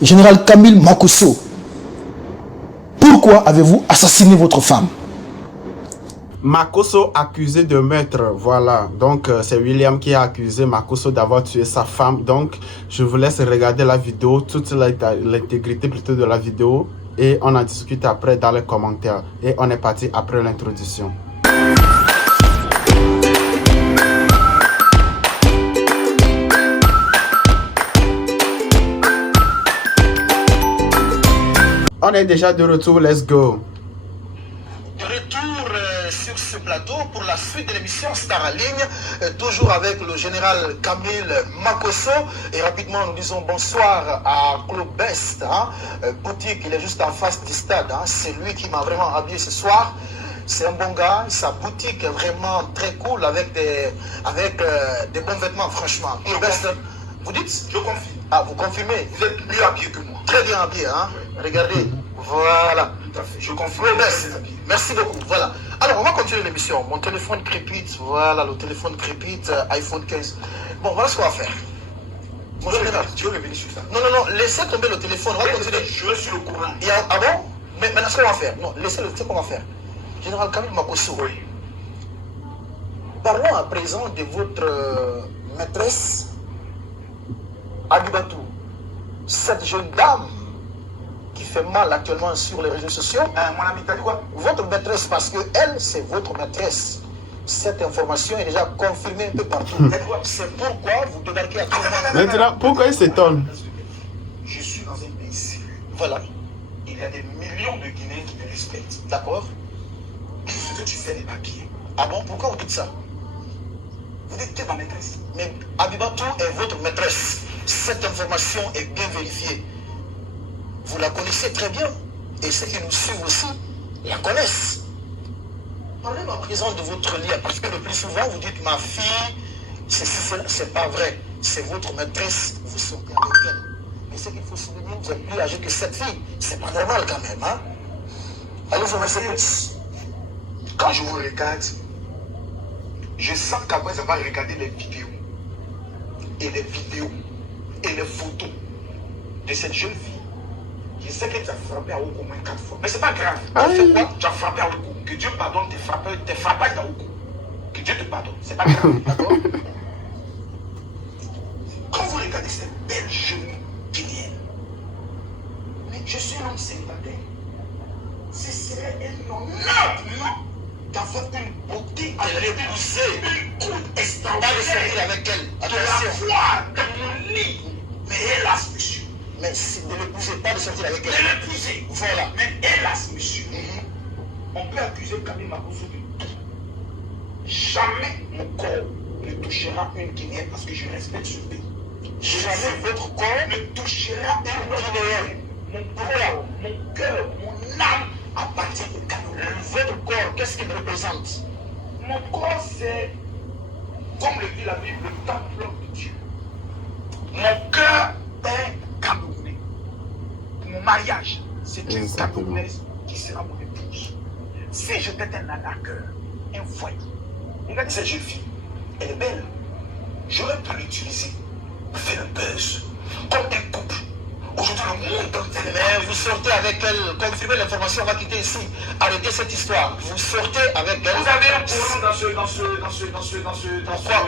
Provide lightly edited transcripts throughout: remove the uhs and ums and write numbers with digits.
Général Camille Makosso, pourquoi avez-vous assassiné votre femme? Makosso accusé de meurtre, voilà. Donc c'est William qui a accusé Makosso d'avoir tué sa femme. Donc je vous laisse regarder la vidéo, toute l'intégrité plutôt de la vidéo. Et on en discute après dans les commentaires. Et on est parti après l'introduction. On est déjà de retour, let's go. De retour sur ce plateau pour la suite de l'émission Star en ligne, toujours avec le général Camille Makosso. Et rapidement, nous disons bonsoir à Club Best, boutique, il est juste en face du stade. C'est lui qui m'a vraiment habillé ce soir. C'est un bon gars, sa boutique est vraiment très cool avec des bons vêtements, franchement. Club Best, vous dites? Je confirme. Ah, vous confirmez? Vous êtes mieux habillé que moi. Très bien habillé, hein? Regardez, voilà. Tout à fait. Je confirme. Merci beaucoup. Voilà. Alors, on va continuer l'émission. Mon téléphone crépite. Voilà, le téléphone crépite. iPhone 15. Bon, voilà ce qu'on va faire. Mon général. Tu veux revenir sur ça? Non, non, non. Laissez tomber le téléphone. On va continuer. Je suis au courant. Ah bon? Mais maintenant, ce qu'on va faire. Non, laissez le. Ce qu'on va faire. Général Camille Makosso. Oui. Parlons à présent de votre maîtresse, Abibatou. Cette jeune dame qui fait mal actuellement sur les réseaux sociaux. Mon ami, t'as dit quoi? Votre maîtresse, parce que elle, c'est votre maîtresse. Cette information est déjà confirmée un peu partout. C'est pourquoi vous débarquez à tout moment. Maintenant, pourquoi il s'étonne? Je suis dans un pays civil. Voilà. Il y a des millions de Guinéens qui me respectent. D'accord. Ce que tu fais n'est pas bien. Ah bon, pourquoi vous dites ça? Vous dites que ma maîtresse. Mais Abibatou est votre maîtresse. Cette information est bien vérifiée. Vous la connaissez très bien. Et ceux qui nous suivent aussi la connaissent. Parlez-moi à présent de votre lien. Parce que le plus souvent, vous dites ma fille, c'est pas vrai. C'est votre maîtresse, vous sortez avec elle. Mais ce qu'il faut souligner, vous êtes plus âgé que cette fille. C'est pas normal quand même. Hein? Allez, vous me Quand je vous regarde, je sens qu'après avoir regardé les vidéos, et les photos de cette jeune fille, je sais que tu as frappé à Oko au moins 4 fois. Mais c'est pas grave. Tu as frappé à Oko. Que Dieu pardonne tes frappages à Oko. Que Dieu te pardonne. C'est pas grave. D'accord? Quand vous regardez cette belle jeune guinéenne, mais je suis un homme célibataire. Ce serait un honneur pour moi d'avoir une beauté à l'épouser, une coupe extraordinaire avec elle. de la voir dans mon lit. Mais hélas, monsieur. Mais si ne l'épousez pas de sortir avec elle. De l'épouser. Voilà. Mais hélas, monsieur. On peut accuser Camille Makosso de tout. Jamais mon corps ne touchera une Guinéenne parce que je respecte ce pays. Jamais votre corps ne touchera une Guinéenne. Mon corps, mon cœur, mon âme appartient au Cameroun. Votre corps, qu'est-ce qu'il représente? Mon corps, c'est, comme le dit la Bible, le temple de Dieu. Mon cœur est camerounais. Pour mon mariage, c'est une camerounaise qui sera mon épouse. Si j'étais un arnaqueur, un voyou, regardez cette jeune fille, elle est belle. J'aurais pu l'utiliser pour faire un buzz, comme un couple. Aujourd'hui, le monde entier. Mais vous sortez avec elle, confirmez l'information, on va quitter ici. Arrêtez cette histoire. Vous sortez avec elle. Vous avez un courant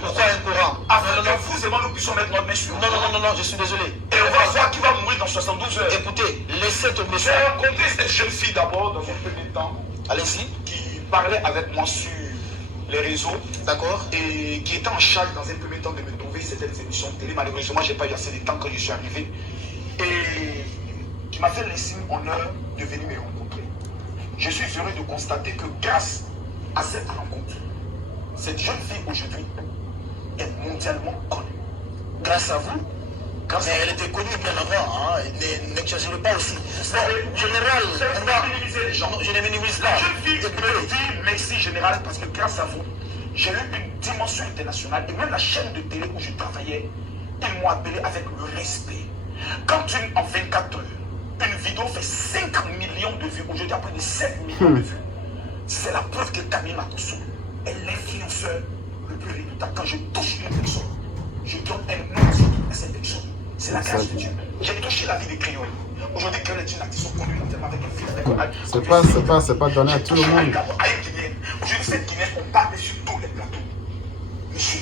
Pourquoi un courant? Afin que vous et moi nous puissions mettre notre main sur. Non, je suis désolé. Et on va voir qui va mourir dans 72 heures. Écoutez, laissez tomber J'ai ça. rencontré cette jeune fille d'abord dans un premier temps. Allez-y. Qui parlait avec moi sur les réseaux. D'accord. Et qui était en charge dans un premier temps de me trouver certaines émissions de télé. Malheureusement, je n'ai pas eu assez de temps quand je suis arrivé. Et qui m'a fait l'estime honneur de venir me rencontrer. Je suis heureux de constater que grâce à cette rencontre, cette jeune fille aujourd'hui est mondialement connue. Grâce à vous? Mais elle était connue bien avant, hein. N'exagérez pas aussi. Bon, général, je ne minimise pas. La jeune fille me dit merci général parce que grâce à vous, j'ai eu une dimension internationale et même la chaîne de télé où je travaillais, ils m'ont appelé avec le respect. Quand en 24 heures, une vidéo fait 5 millions de vues, aujourd'hui à plus de 7 millions de vues, c'est la preuve que Camille Makosso est l'influenceur le plus redoutable. Quand je touche une personne, je donne un nom à cette personne. C'est la grâce de Dieu. J'ai touché la vie des créoles. Aujourd'hui, quelle est une artiste connue mondialement avec un fils C'est pas donné à tout le monde. Aujourd'hui, cette Guinéenne, on parle sur tous les plateaux. Monsieur,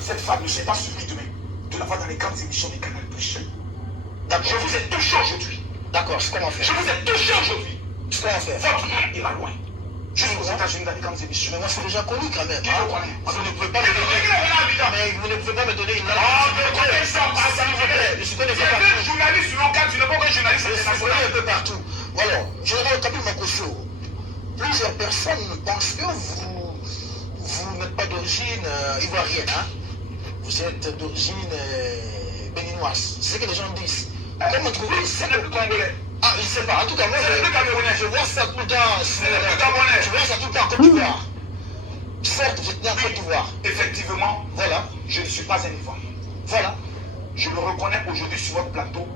cette femme ne s'est pas surpris demain de la voir dans les grandes émissions des Canal+. Je vous ai touché aujourd'hui. D'accord, c'est comment faire? Je vous ai touché aujourd'hui. C'est comment faire? Votre nom ira loin. Jusqu'aux États-Unis dans les grandes émissions. Mais moi, c'est déjà connu quand même. Qui le connaît? Vous ne pouvez pas me donner. Mais vous ne pouvez pas me donner une Je suis journaliste local, tu n'es pas un journaliste international. un peu partout. Voilà, Général Kabila Makosso, plusieurs personnes pensent que vous n'êtes pas d'origine ivoirienne. Hein? Vous êtes d'origine béninoise. C'est ce que les gens disent. Comment trouver ça? C'est le Congolais. Ah, je ne sais pas. En tout cas, moi, C'est le Camerounais. je vois ça tout le temps. C'est le Gabonais. Je vois ça tout le temps en Côte d'Ivoire. Certes, je tenais en Côte d'Ivoire. Effectivement, Voilà. je ne suis pas un Ivoirien. Voilà. Je le reconnais aujourd'hui sur votre plateau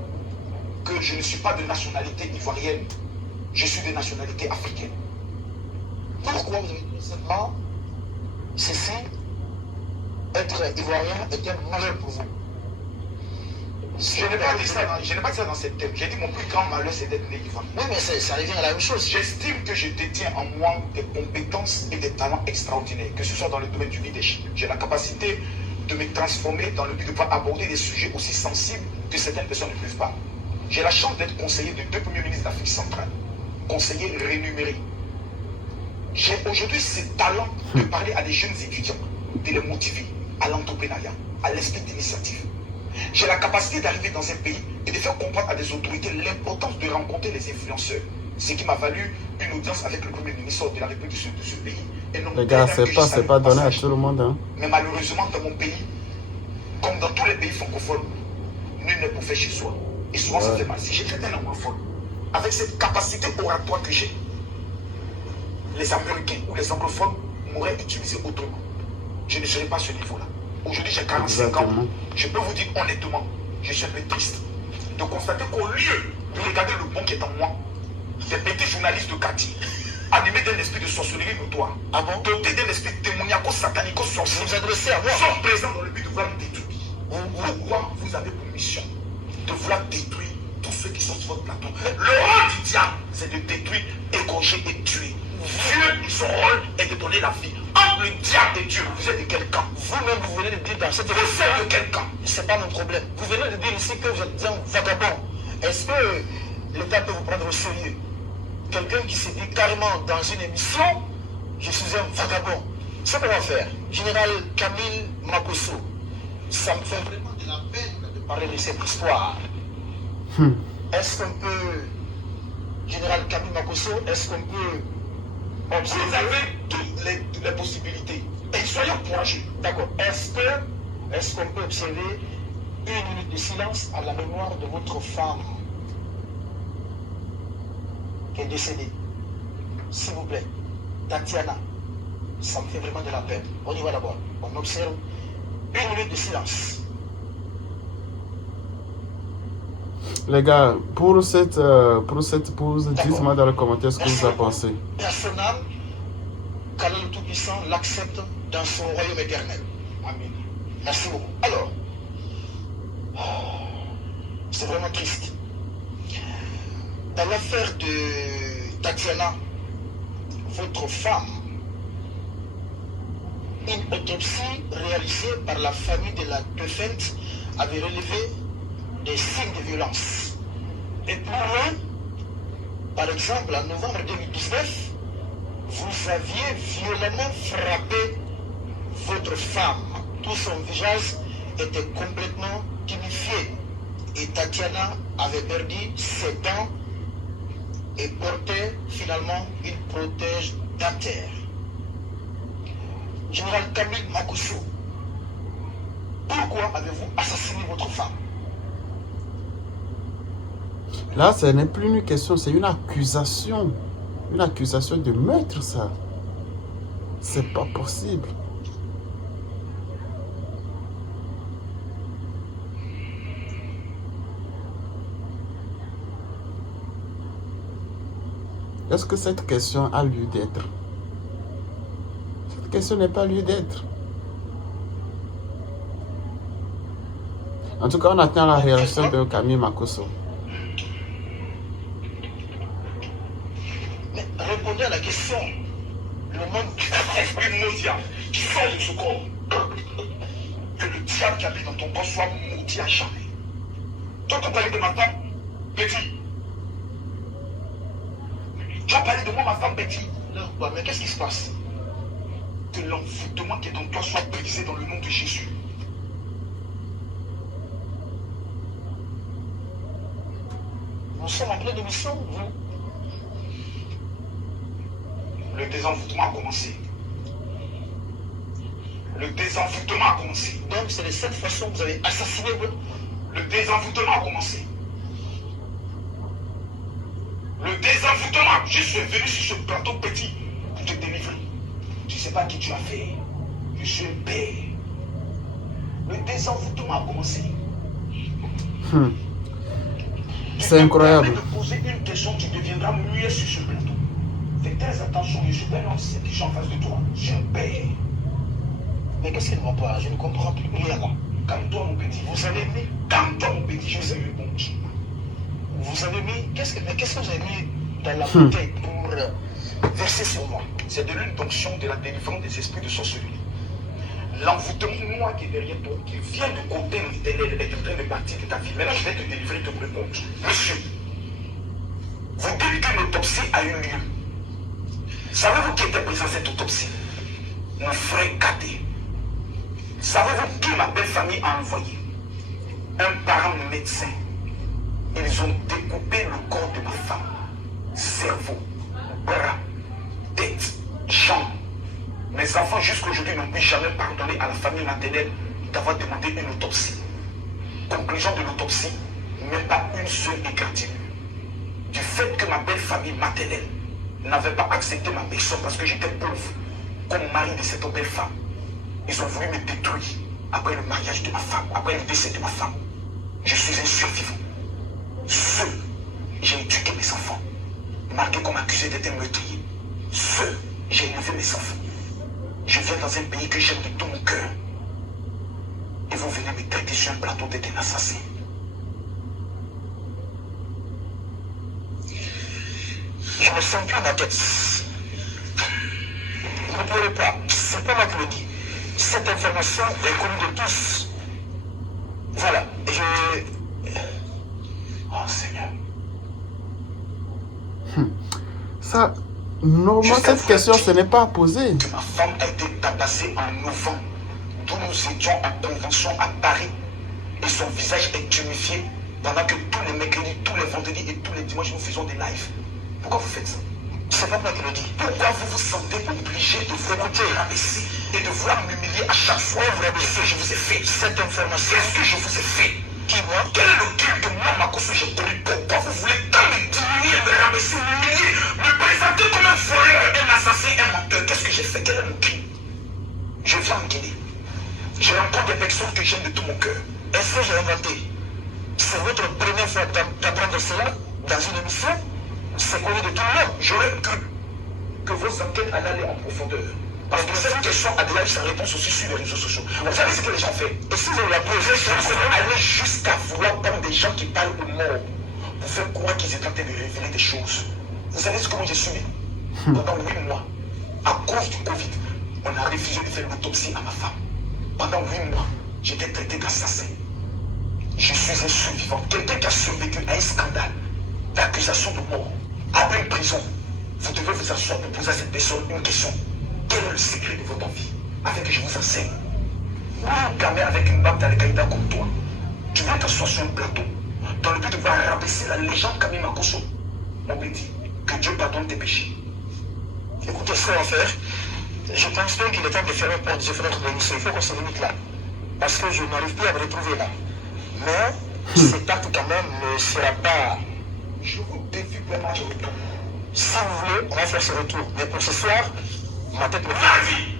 que je ne suis pas de nationalité ivoirienne, je suis de nationalité africaine. Pourquoi vous avez seulement cessé être ivoirien était malheur pour vous? Je n'ai pas dit ça dans cette thème. J'ai dit mon plus grand malheur c'est d'être né ivoirien. Oui, mais ça revient à la même chose. J'estime que je détiens en moi des compétences et des talents extraordinaires, que ce soit dans le domaine du leadership. J'ai la capacité de me transformer dans le but de pouvoir aborder des sujets aussi sensibles que certaines personnes ne peuvent pas. J'ai la chance d'être conseiller de 2 premiers ministres d'Afrique centrale, conseiller rémunéré. J'ai aujourd'hui ce talent de parler à des jeunes étudiants, de les motiver à l'entrepreneuriat, à l'esprit d'initiative. J'ai la capacité d'arriver dans un pays et de faire comprendre à des autorités l'importance de rencontrer les influenceurs. Ce qui m'a valu une audience avec le premier ministre de la République de ce pays. Et non, Les gars, c'est pas donné à tout le monde. Hein. Mais malheureusement, dans mon pays, comme dans tous les pays francophones, nul n'est pour faire chez soi. Et souvent, ça fait mal. Si j'étais un anglophone, avec cette capacité oratoire que j'ai, les Américains ou les anglophones m'auraient utilisé autrement. Je ne serais pas à ce niveau-là. Aujourd'hui, j'ai 45 ans. Je peux vous dire honnêtement, je suis un peu triste de constater qu'au lieu de regarder le bon qui est en moi, des petits journalistes de quartier, animés d'un esprit de sorcellerie notoire, dotés d'un esprit démoniaco-satanico-sorcier, Vous adressez à moi. sont présents dans le but de vouloir me détruire. Pourquoi vous avez pour mission de vouloir détruire tous ceux qui sont sur votre plateau? Le rôle du diable, c'est de détruire, égorger et tuer. Dieu, son rôle est de donner la vie. Entre le diable et Dieu, vous êtes de quel camp? Vous-même, vous venez de dire dans cette Vous êtes de quel camp? c'est pas mon problème. Vous venez de dire ici que vous êtes un vagabond. Est-ce que l'État peut vous prendre au sérieux? Quelqu'un qui se dit carrément dans une émission, je suis un vagabond. C'est comment faire? Général Camille Makosso, ça me fait vraiment de la peine de parler de cette histoire. Est-ce qu'on peut, Général Camille Makosso, est-ce qu'on peut Vous observer? avez toutes les possibilités. Et soyons courageux. D'accord. Est-ce qu'on peut observer une minute de silence à la mémoire de votre femme qui est décédée? S'il vous plaît. Tatiana. Ça me fait vraiment de la peine. On y va d'abord. On observe une minute de silence. Les gars, pour cette pause, dites-moi dans les commentaires ce que vous en pensez. Personnel, qu'Allah le Tout-Puissant l'accepte dans son royaume éternel. Amen. Merci beaucoup. Alors, c'est vraiment triste. Dans l'affaire de Tatiana, votre femme, une autopsie réalisée par la famille de la défunte avait relevé des signes de violence. Et plus loin, par exemple, en novembre 2019, vous aviez violemment frappé votre femme. Tout son visage était complètement tuméfié. Et Tatiana avait perdu ses dents et portait finalement une protège dentaire. Général Camille Makosso, pourquoi avez-vous assassiné votre femme? Là, ce n'est plus une question, c'est une accusation. Une accusation de meurtre, ça. C'est pas possible. Est-ce que cette question a lieu d'être? Cette question n'est pas lieu d'être. En tout cas, on attend la réaction de Camille Makosso. répondez à la question. Le monde du Esprit nauséabond qui sort de ce corps. Que le diable qui habite dans ton corps soit maudit à jamais. Toi, tu as parlé de ma femme, petit. Tu as parlé de moi, ma femme, petit. Non, quoi, mais qu'est-ce qui se passe? Que l'envoûtement qui est en toi soit brisé dans le nom de Jésus. Nous sommes en pleine émission, vous. Le désenvoûtement a commencé. Le désenvoûtement a commencé. Donc c'est de cette façon que vous avez assassiné votre... Le désenvoûtement a commencé. Le désenvoûtement. Je suis venu sur ce plateau petit pour te délivrer. Tu ne sais pas qui tu as fait. Je suis un père. Le désenvoûtement a commencé. C'est incroyable. Tu peux me poser une question, tu deviendras muet sur ce plateau. Fais très attention, je suis pas un ancien qui est en face de toi. Je suis un père. Mais qu'est-ce qui ne va pas? Je ne comprends plus rien là. Calme-toi mon petit. Vous avez mis. Calme-toi mon petit, je suis le bon Dieu. Vous avez mis... Qu'est-ce que vous avez mis dans la bouteille pour verser sur moi? C'est de l'huile d'onction de la délivrance des esprits de sorcellerie. L'envoûtement noir qui est derrière toi, qui vient de côté l'éternel, est en train de partir de ta vie. Maintenant, je vais te délivrer, te répondre. Monsieur, vous dites qu'une autopsie a eu lieu. Savez-vous qui était présent à cette autopsie? Mon frère Kadé. Savez-vous qui ma belle famille a envoyé? Un parent médecin. Ils ont découpé le corps de ma femme. Cerveau, bras, tête, jambes. Mes enfants jusqu'à aujourd'hui n'ont plus jamais pardonné à la famille maternelle d'avoir demandé une autopsie. Conclusion de l'autopsie, même pas une seule égratignure. Du fait que ma belle famille maternelle n'avait pas accepté ma personne parce que j'étais pauvre, comme mari de cette belle femme, ils ont voulu me détruire après le mariage de ma femme, après le décès de ma femme. Je suis un survivant. Seul, j'ai éduqué mes enfants, malgré qu'on m'accusait d'être un meurtrier. Seul, j'ai élevé mes enfants. Je viens dans un pays que j'aime de tout mon cœur. Et vous venez me traiter sur un plateau d'être un assassin. Je me sens plus dans ma tête. Vous ne pleurez pas. C'est pas moi qui le dis. Cette information est connue de tous. Voilà. Oh Seigneur. Ça, normalement, cette question, ce n'est pas à poser. Que ma femme a été tabassée en novembre, d'où nous étions en convention à Paris. Et son visage est tumifié pendant que tous les mercredis, tous les vendredis et tous les dimanches, nous faisons des lives. Pourquoi vous faites ça? C'est pas moi qui le dis. Pourquoi vous vous sentez obligé de vous rabaisser et de vouloir m'humilier à chaque fois? Vous rabaisser, je vous ai fait cette information. Qu'est-ce que je vous ai fait? Qui, moi? Quel est le crime que moi, Makosso, j'ai connu? Pourquoi vous voulez tant me diminuer, me rabaisser, m'humilier, me présenter comme un voleur, un assassin, un menteur? Qu'est-ce que j'ai fait? Quel est mon crime? Je viens en Guinée. Je rencontre des personnes que j'aime de tout mon cœur. Est-ce que j'ai inventé? C'est votre première fois d'apprendre cela dans une émission? C'est connu de tout le monde. J'aurais cru que vos enquêtes allaient aller en profondeur. Parce que cette question a déjà eu sa réponse aussi sur les réseaux sociaux. Vous savez ce que les gens font? Et si vous la posez, ils vont aller jusqu'à vouloir prendre des gens qui parlent aux morts pour faire croire qu'ils étaient en train de révéler des choses. Vous savez ce que moi j'ai subi? Pendant 8 mois, à cause du Covid, on a refusé de faire l'autopsie à ma femme. Pendant 8 mois, j'étais traité d'assassin. Je suis un survivant. Quelqu'un qui a survécu à un scandale d'accusation de mort, après une prison. Vous devez vous asseoir pour poser à cette personne une question. Quel est le secret de votre vie? Afin que je vous enseigne. Un gamin avec une barbe d'Al-Qaïda comme toi, tu viens t'asseoir sur un plateau dans le but de voir rabaisser la légende Camille Makosso. Mon petit, que Dieu pardonne tes péchés. Écoutez ce qu'on va faire. Je pense pas qu'il est temps de faire un point de différence de l'émission. Il faut qu'on se limite là. Parce que je n'arrive plus à me retrouver là. Mais cet acte quand même ne sera pas... Je vous défie pour un match retour. Si vous voulez, on va faire ce retour. Mais pour ce soir, ma tête me fait. Mardi,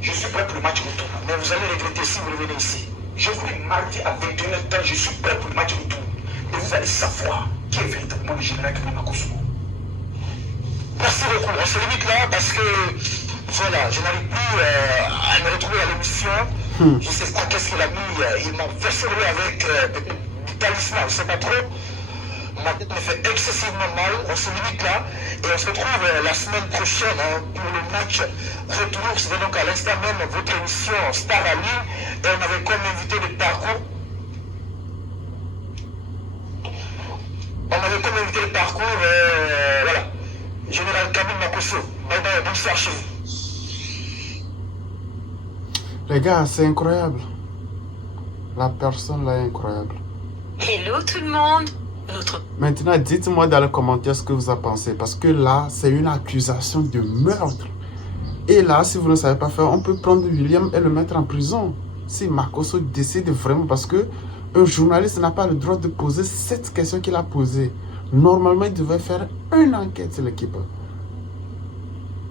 je suis prêt pour le match retour. Mais vous allez regretter si vous revenez ici. Je vous dis mardi à 21h, je suis prêt pour le match retour. Et vous allez savoir qui est véritablement le général Camille Makosso. Merci beaucoup. On se limite là parce que voilà, je n'arrive plus à me retrouver à l'émission. Je ne sais pas qu'est-ce qu'il a mis. Il m'a versé avec du talisman, je ne sais pas trop. Ma tête me fait excessivement mal. On se limite là et on se retrouve la semaine prochaine pour le match retour. C'était donc à l'instant même votre émission Star à Lille et on avait comme invité le parcours. Voilà. Général Camille Makosso. Bonsoir chez vous. Les gars, c'est incroyable. La personne là est incroyable. Hello tout le monde. Maintenant, dites-moi dans les commentaires ce que vous en pensez. Parce que là, c'est une accusation de meurtre. Et là, si vous ne savez pas faire, on peut prendre William et le mettre en prison. Si Makosso décide vraiment, parce que un journaliste n'a pas le droit de poser cette question qu'il a posée. Normalement, il devait faire une enquête sur l'équipe.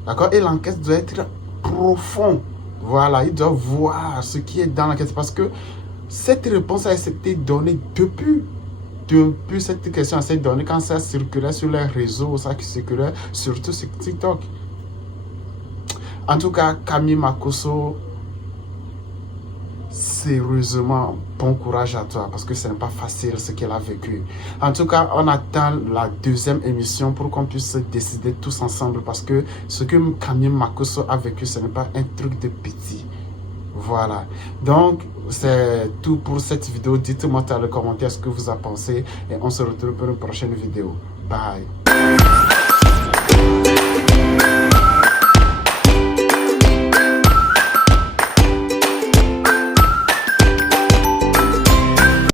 D'accord? Et l'enquête doit être profonde. Voilà, il doit voir ce qui est dans l'enquête. Parce que cette réponse a été donnée depuis cette question a été donnée quand ça circulait sur les réseaux, ça qui circulait surtout sur TikTok. En tout cas, Camille Makosso, sérieusement, bon courage à toi parce que ce n'est pas facile ce qu'elle a vécu. En tout cas, on attend la deuxième émission pour qu'on puisse décider tous ensemble parce que ce que Camille Makosso a vécu, ce n'est pas un truc de petit. Voilà. Donc, c'est tout pour cette vidéo. Dites-moi dans les commentaires ce que vous en pensez et on se retrouve pour une prochaine vidéo. Bye.